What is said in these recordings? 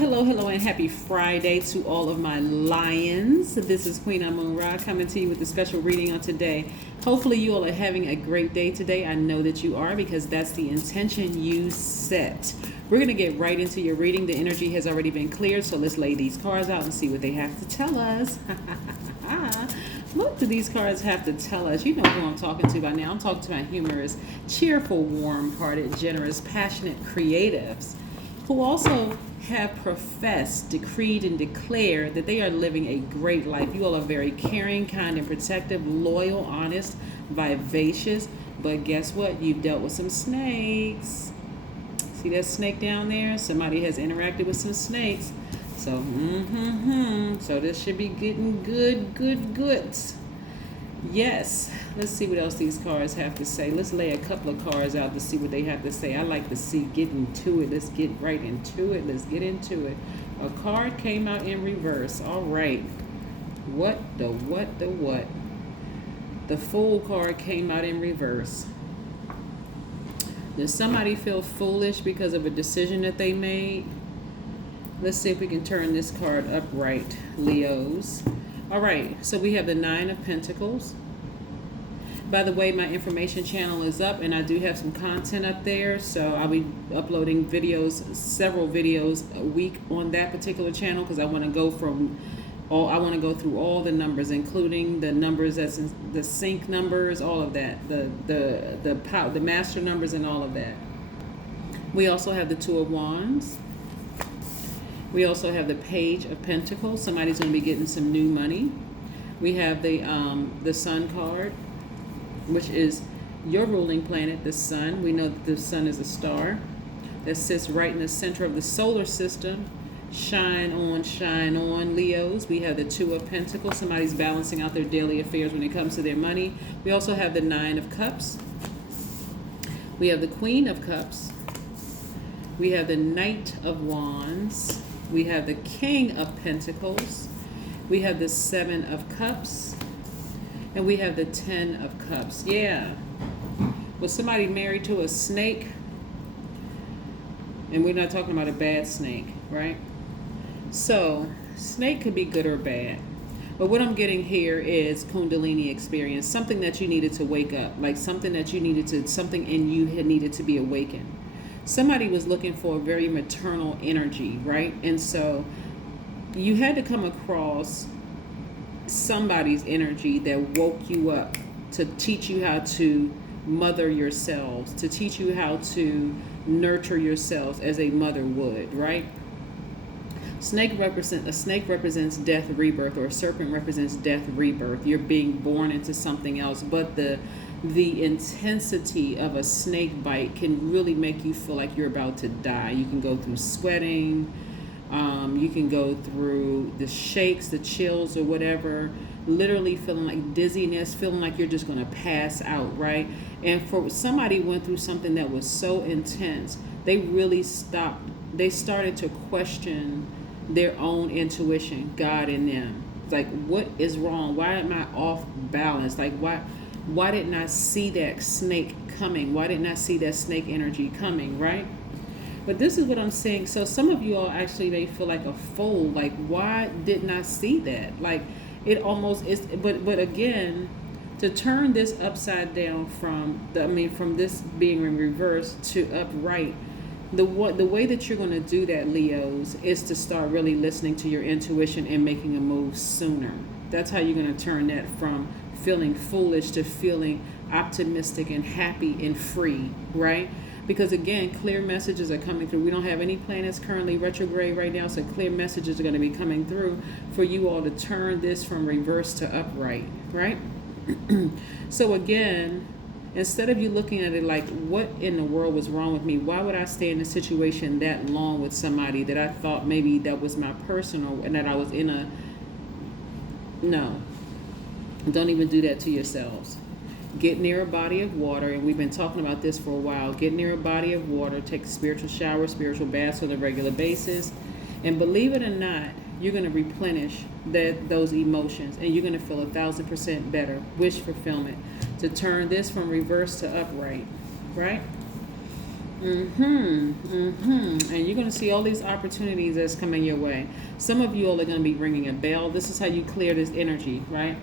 Hello, and happy Friday to all of my lions. This is Queen Amun Ra coming to you with a special reading on today. Hopefully you all are having a great day today. I know that you are, because that's the intention you set. We're going to get right into your reading. The energy has already been cleared, so let's lay these cards out and see what they have to tell us. What do these cards have to tell us? You know who I'm talking to by now. I'm talking to my humorous, cheerful, warm-hearted, generous, passionate creatives who also have professed, decreed, and declared that they are living a great life. You all are very caring, kind, and protective, loyal, honest, vivacious. But guess what? You've dealt with some snakes. See that snake down there? Somebody has interacted with some snakes. So, so this should be getting goods. Yes. Let's see what else these cards have to say. Let's lay a couple of cards out to see what they have to say. I like to see, get into it. Let's get right into it. Let's get into it. A card came out in reverse. All right. What? The Fool card came out in reverse. Does somebody feel foolish because of a decision that they made? Let's see if we can turn this card upright, Leos. All right, so we have the Nine of Pentacles. By the way, my information channel is up, and I do have some content up there. So I'll be uploading videos, several videos a week on that particular channel, because I want to go through all the numbers, including the numbers that's in the sync numbers, all of that, the master numbers, and all of that. We also have the Two of Wands. We also have the Page of Pentacles. Somebody's going to be getting some new money. We have the Sun card, which is your ruling planet, the Sun. We know that the Sun is a star that sits right in the center of the solar system. Shine on, Leos. We have the Two of Pentacles. Somebody's balancing out their daily affairs when it comes to their money. We also have the Nine of Cups. We have the Queen of Cups. We have the Knight of Wands. We have the King of Pentacles. We have the Seven of Cups. And we have the Ten of Cups. Yeah. Was somebody married to a snake? And we're not talking about a bad snake, right? So, snake could be good or bad. But what I'm getting here is Kundalini experience. Something that you needed to wake up. Like something that you needed to, something in you had needed to be awakened. Somebody was looking for a very maternal energy, right? And so you had to come across somebody's energy that woke you up to teach you how to mother yourselves, to teach you how to nurture yourselves as a mother would, right? A snake represents death, rebirth, or a serpent represents death, rebirth. You're being born into something else, but the intensity of a snake bite can really make you feel like you're about to die. You can go through sweating, you can go through the shakes, the chills, or whatever, literally feeling like dizziness, feeling like you're just going to pass out, right? And for somebody went through something that was so intense, they really started to question their own intuition, God in them. It's like, what is wrong? Why am I off balance? Like, why didn't I see that snake coming? Why didn't I see that snake energy coming, right? But this is what I'm saying. So some of you all actually may feel like a fool. Like, why didn't I see that? Like, it almost is. But again, to turn this upside down from this being in reverse to upright, the way that you're going to do that, Leos, is to start really listening to your intuition and making a move sooner. That's how you're going to turn that from feeling foolish to feeling optimistic and happy and free, right? Because again, clear messages are coming through. We don't have any planets currently retrograde right now, so clear messages are going to be coming through for you all to turn this from reverse to upright, right? So again, instead of you looking at it like, what in the world was wrong with me? Why would I stay in a situation that long with somebody that I thought maybe that was my personal, and that I was in a... No. Don't even do that to yourselves. Get near a body of water, and we've been talking about this for a while. Get near a body of water, take a spiritual shower, spiritual baths on a regular basis, and believe it or not, you're going to replenish those emotions, and you're going to feel 1,000% better. Wish fulfillment. To turn this from reverse to upright, right? And you're going to see all these opportunities that's coming your way. Some of you all are going to be ringing a bell. This is how you clear this energy, right?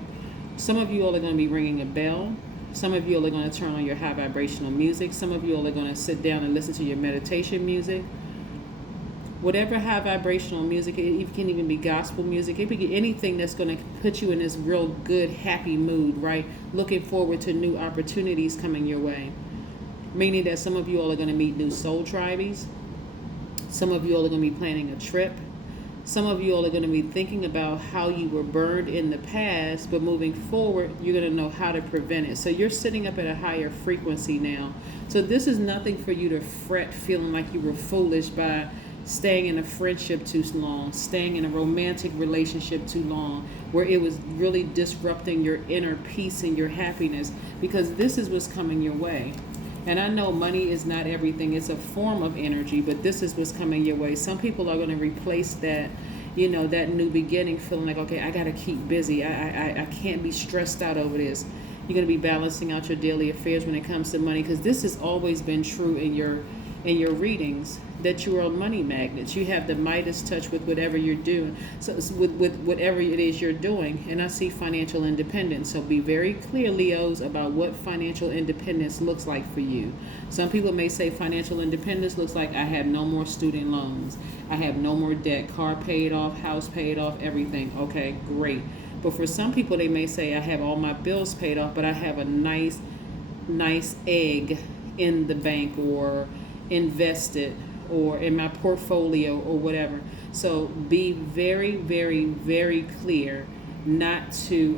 Some of you all are going to be ringing a bell. Some of you all are going to turn on your high vibrational music. Some of you all are going to sit down and listen to your meditation music. Whatever high vibrational music, it can even be gospel music. It could be anything that's going to put you in this real good, happy mood, right? Looking forward to new opportunities coming your way. Meaning that some of you all are going to meet new soul tribes. Some of you all are going to be planning a trip. Some of you all are going to be thinking about how you were burned in the past, but moving forward, you're going to know how to prevent it. So you're sitting up at a higher frequency now. So this is nothing for you to fret, feeling like you were foolish by staying in a friendship too long, staying in a romantic relationship too long, where it was really disrupting your inner peace and your happiness, because this is what's coming your way. And I know money is not everything. It's a form of energy, but this is what's coming your way. Some people are going to replace that, that new beginning, feeling like, okay, I got to keep busy. I can't be stressed out over this. You're going to be balancing out your daily affairs when it comes to money, because this has always been true in your readings, that you are money magnets. You have the Midas touch with whatever you're doing. So with whatever it is you're doing. And I see financial independence. So be very clear, Leos, about what financial independence looks like for you. Some people may say financial independence looks like I have no more student loans. I have no more debt, car paid off, house paid off, everything. Okay, great. But for some people, they may say I have all my bills paid off, but I have a nice egg in the bank or invested or in my portfolio or whatever. So be very, very, very clear not to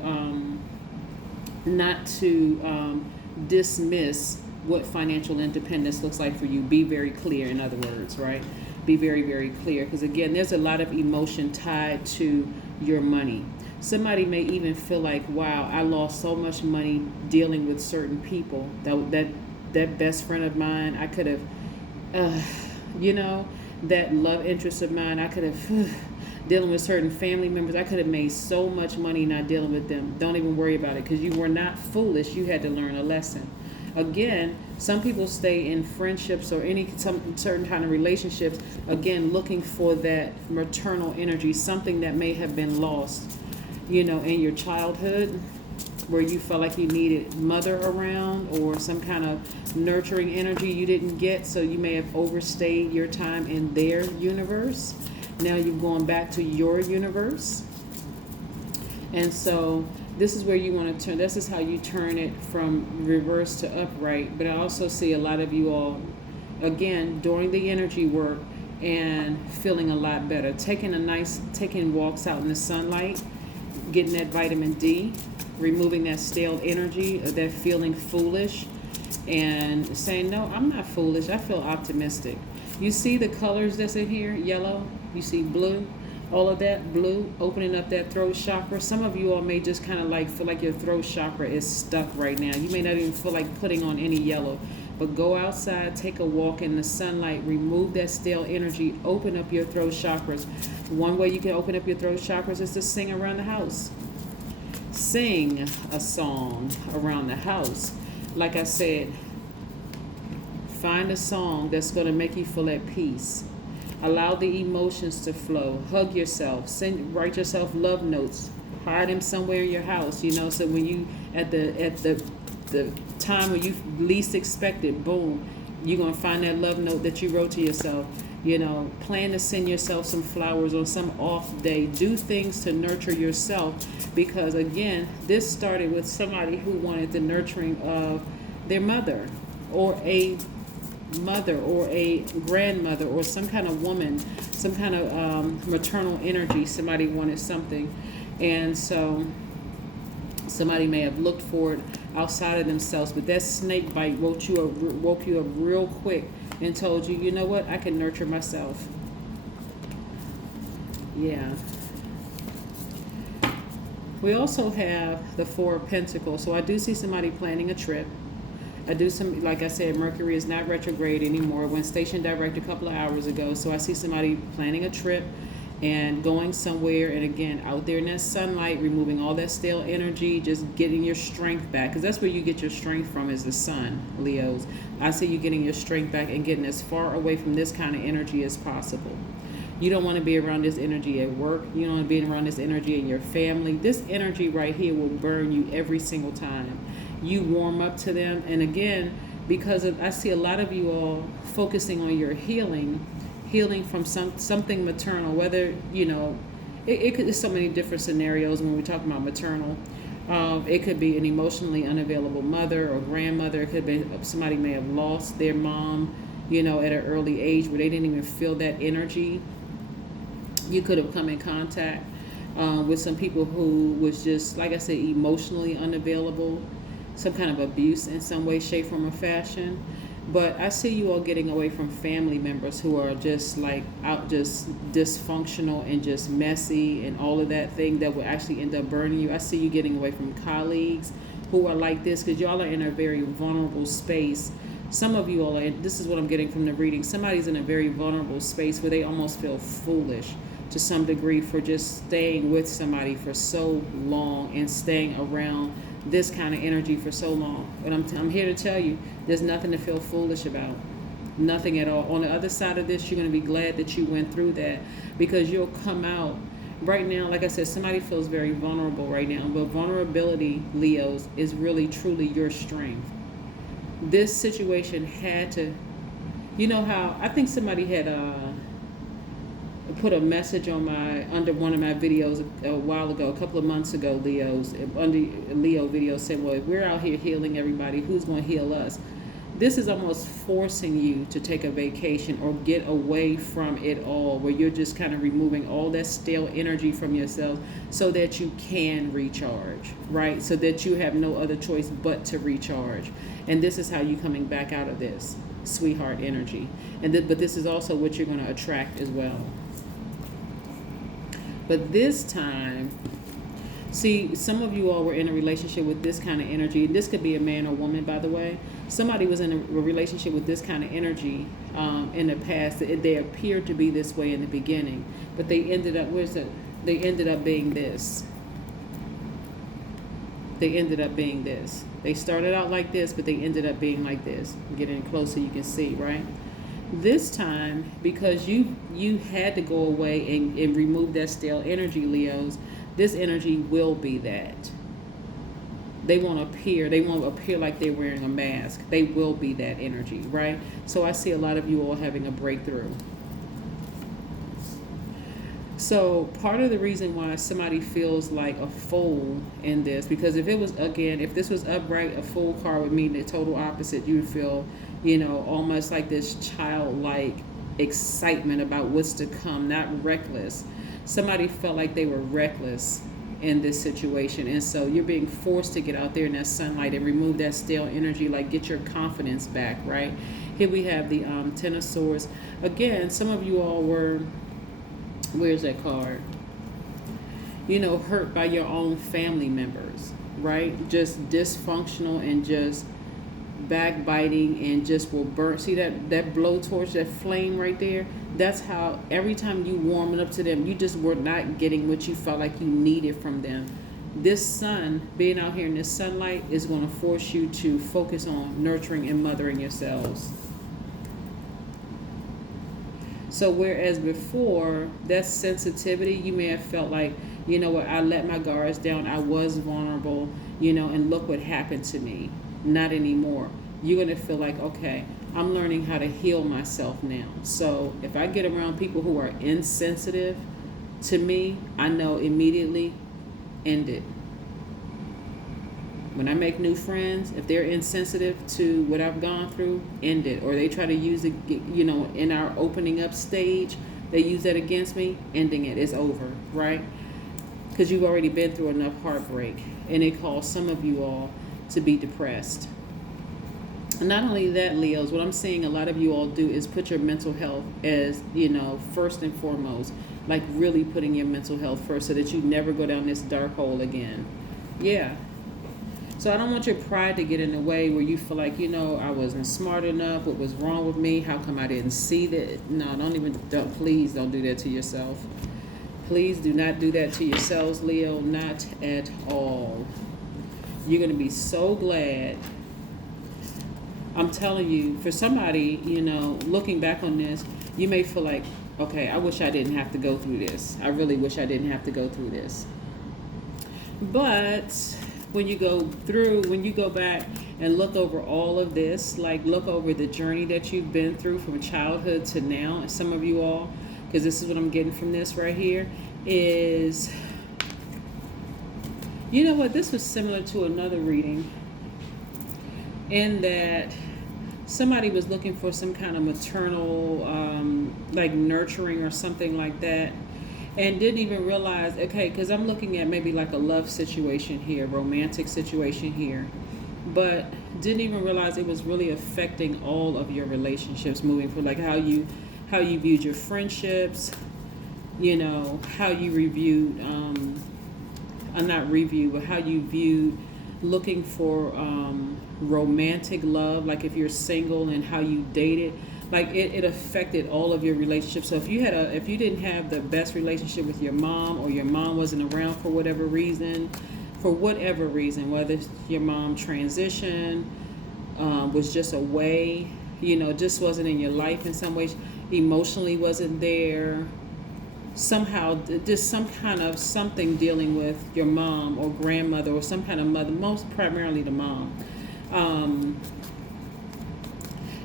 dismiss what financial independence looks like for you. Be very clear, in other words, right? Be very, very clear, because again, there's a lot of emotion tied to your money. Somebody may even feel like, wow, I lost so much money dealing with certain people. That best friend of mine, I could have that love interest of mine, I could have, dealing with certain family members, I could have made so much money not dealing with them. Don't even worry about it, because you were not foolish. You had to learn a lesson. Again, some people stay in friendships or some certain kind of relationships, again, looking for that maternal energy, something that may have been lost, in your childhood, where you felt like you needed mother around or some kind of nurturing energy you didn't get, so you may have overstayed your time in their universe. Now you're going back to your universe. And so this is where you want to turn. This is how you turn it from reverse to upright. But I also see a lot of you all, again, doing the energy work and feeling a lot better. Taking walks out in the sunlight, getting that vitamin D, removing that stale energy, that feeling foolish, and saying, no, I'm not foolish. I feel optimistic. You see the colors that's in here? Yellow. You see blue. All of that blue, opening up that throat chakra. Some of you all may just kind of feel like your throat chakra is stuck right now. You may not even feel like putting on any yellow. But go outside, take a walk in the sunlight, remove that stale energy, open up your throat chakras. One way you can open up your throat chakras is to sing around the house. Sing a song around the house. Like I said, find a song that's going to make you feel at peace. Allow the emotions to flow. Hug yourself. Write yourself love notes. Hide them somewhere in your house, so when you at the time when you least expect it, boom, you're going to find that love note that you wrote to yourself. Plan to send yourself some flowers on some off day. Do things to nurture yourself, because again, this started with somebody who wanted the nurturing of their mother or a grandmother or some kind of woman, some kind of maternal energy. Somebody wanted something, and so somebody may have looked for it outside of themselves, but that snake bite woke you up real quick and told you, you know what, I can nurture myself. Yeah. We also have the Four of Pentacles. So I do see somebody planning a trip. Like I said, Mercury is not retrograde anymore. It went station direct a couple of hours ago. So I see somebody planning a trip. and going somewhere, and again out there in that sunlight, removing all that stale energy, just getting your strength back, because that's where you get your strength from, is the sun, Leos. I see you getting your strength back and getting as far away from this kind of energy as possible. You don't want to be around this energy at work. You don't want to be around this energy in your family. This energy right here will burn you every single time you warm up to them. And again, because I see a lot of you all focusing on your healing from something maternal, whether, it could, there's so many different scenarios when we talk about maternal. It could be an emotionally unavailable mother or grandmother. It could be somebody may have lost their mom, at an early age where they didn't even feel that energy. You could have come in contact with some people who was just, like I said, emotionally unavailable, some kind of abuse in some way, shape, form, or fashion. But I see you all getting away from family members who are just just dysfunctional and just messy and all of that thing that will actually end up burning you. I see you getting away from colleagues who are like this, because y'all are in a very vulnerable space. Some of you all are, this is what I'm getting from the reading, somebody's in a very vulnerable space where they almost feel foolish to some degree for just staying with somebody for so long and staying around this kind of energy for so long. But I'm here to tell you, there's nothing to feel foolish about. Nothing at all. On the other side of this, you're going to be glad that you went through that, because you'll come out. Right now, like I said, somebody feels very vulnerable right now. But vulnerability, Leos, is really, truly your strength. This situation had to, how, I think somebody had put a message on under one of my videos a while ago, a couple of months ago, Leos, under Leo video, saying, well, if we're out here healing everybody, who's going to heal us? This is almost forcing you to take a vacation or get away from it all, where you're just kind of removing all that stale energy from yourself so that you can recharge, right? So that you have no other choice but to recharge. And this is how you're coming back out of this, sweetheart energy. But this is also what you're going to attract as well. But this time, see, some of you all were in a relationship with this kind of energy. This could be a man or woman, by the way. Somebody was in a relationship with this kind of energy in the past. They appeared to be this way in the beginning, but they ended up, They ended up being this. They started out like this, but they ended up being like this. Getting closer, you can see, right? This time, because you had to go away and remove that stale energy, Leos, this energy will be that. They won't appear like they're wearing a mask. They will be that energy, right? So I see a lot of you all having a breakthrough. So part of the reason why somebody feels like a fool in this, because if this was upright, a fool card would mean the total opposite. You would feel, almost like this childlike excitement about what's to come, not reckless. Somebody felt like they were reckless in this situation, and so you're being forced to get out there in that sunlight and remove that stale energy, like get your confidence back, right? Here we have the Ten of Swords. Again, some of you all were, where's that card? Hurt by your own family members, right? Just dysfunctional and just backbiting and just will burn. See that blowtorch, that flame right there? That's how every time you warm it up to them, you just were not getting what you felt like you needed from them. This sun, being out here in this sunlight, is going to force you to focus on nurturing and mothering yourselves. So whereas before, that sensitivity, you may have felt like, I let my guards down, I was vulnerable, and look what happened to me. Not anymore. You're going to feel like, okay, I'm learning how to heal myself now. So if I get around people who are insensitive to me, I know immediately, end it. When I make new friends, if they're insensitive to what I've gone through, end it. Or they try to use it, in our opening up stage, they use that against me, ending it. It's over, right? Because you've already been through enough heartbreak. And it caused some of you all to be depressed. Not only that, Leos, what I'm seeing a lot of you all do is put your mental health as, first and foremost, like really putting your mental health first so that you never go down this dark hole again. Yeah. So I don't want your pride to get in the way where you feel like, I wasn't smart enough. What was wrong with me? How come I didn't see that? No, please don't do that to yourself. Please do not do that to yourselves, Leo. Not at all. You're going to be so glad. I'm telling you, for somebody, you know, looking back on this, you may feel like, okay, I wish I didn't have to go through this. I really wish I didn't have to go through this. But when you go back and look over all of this, like look over the journey that you've been through from childhood to now, and some of you all, because this is what I'm getting from this right here, is, you know what, this was similar to another reading in that somebody was looking for some kind of maternal, like nurturing or something like that, and didn't even realize, okay, because I'm looking at maybe like a love situation here, romantic situation here, but didn't even realize it was really affecting all of your relationships moving forward, like how you viewed your friendships, you know, how you reviewed, not review, but how you viewed looking for romantic love, like if you're single, and how you dated, like it affected all of your relationships. So if you didn't have the best relationship with your mom, or your mom wasn't around for whatever reason, whether your mom transitioned, was just away, you know, just wasn't in your life in some ways, emotionally wasn't there, somehow just some kind of something dealing with your mom or grandmother or some kind of mother, most primarily the mom,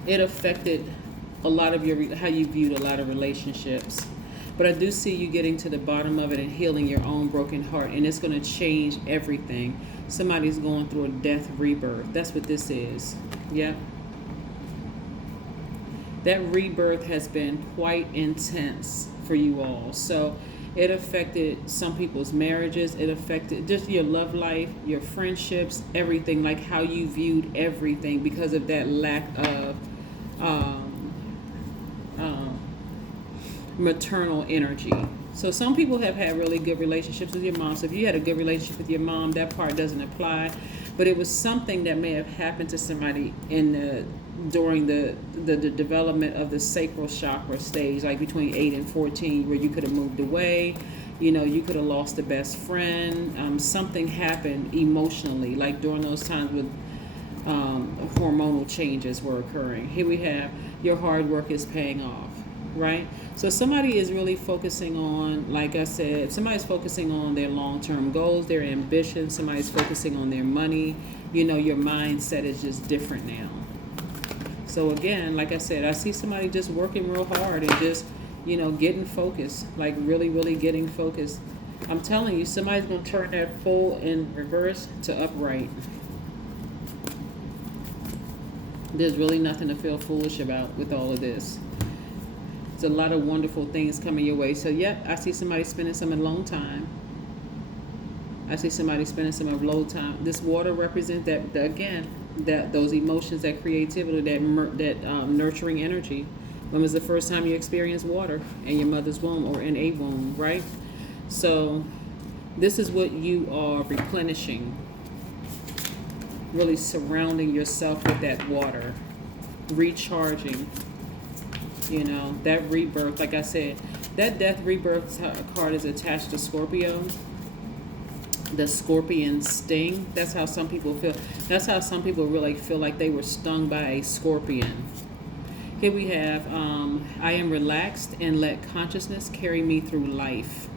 it affected a lot of how you viewed a lot of relationships. But I do see you getting to the bottom of it and healing your own broken heart, and it's going to change everything. Somebody's going through a death rebirth. That's what this is. Yep. That rebirth has been quite intense for you all. So it affected some people's marriages. It affected just your love life, your friendships, everything, like how you viewed everything because of that lack of maternal energy. So some people have had really good relationships with your mom. So if you had a good relationship with your mom, that part doesn't apply. But it was something that may have happened to somebody during the development of the sacral chakra stage, like between 8 and 14, where you could have moved away, you know, you could have lost a best friend. Something happened emotionally, like during those times with hormonal changes were occurring. Here we have your hard work is paying off, right? So somebody is really focusing on, like I said, somebody's focusing on their long-term goals, their ambitions. Somebody's focusing on their money. You know, your mindset is just different now. So again, like I said, I see somebody just working real hard and just, you know, getting focused, like really, really getting focused. I'm telling you, somebody's going to turn that full in reverse to upright. There's really nothing to feel foolish about with all of this. There's a lot of wonderful things coming your way. So, yep, I see somebody spending some alone time. I see somebody spending some alone time. This water represents that those emotions, that creativity, that nurturing energy. When was the first time you experienced water in your mother's womb or in a womb, right? So this is what you are replenishing, really surrounding yourself with that water, recharging, you know, that rebirth. Like I said, that death rebirth card is attached to Scorpio. The scorpion sting. That's how some people feel. That's how some people really feel like they were stung by a scorpion. Here we have, I am relaxed and let consciousness carry me through life.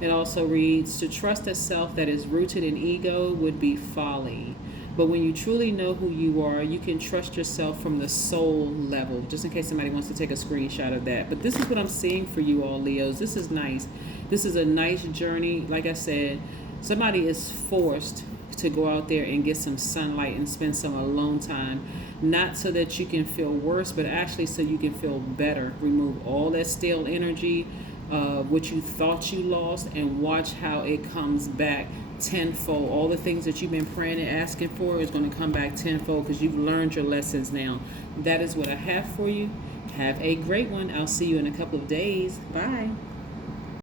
It also reads, to trust a self that is rooted in ego would be folly. But when you truly know who you are, you can trust yourself from the soul level. Just in case somebody wants to take a screenshot of that. But this is what I'm seeing for you all, Leos. This is nice. This is a nice journey. Like I said, somebody is forced to go out there and get some sunlight and spend some alone time. Not so that you can feel worse, but actually so you can feel better. Remove all that stale energy, what you thought you lost, and watch how it comes back tenfold. All the things that you've been praying and asking for is going to come back tenfold because you've learned your lessons now. That is what I have for you. Have a great one. I'll see you in a couple of days. Bye.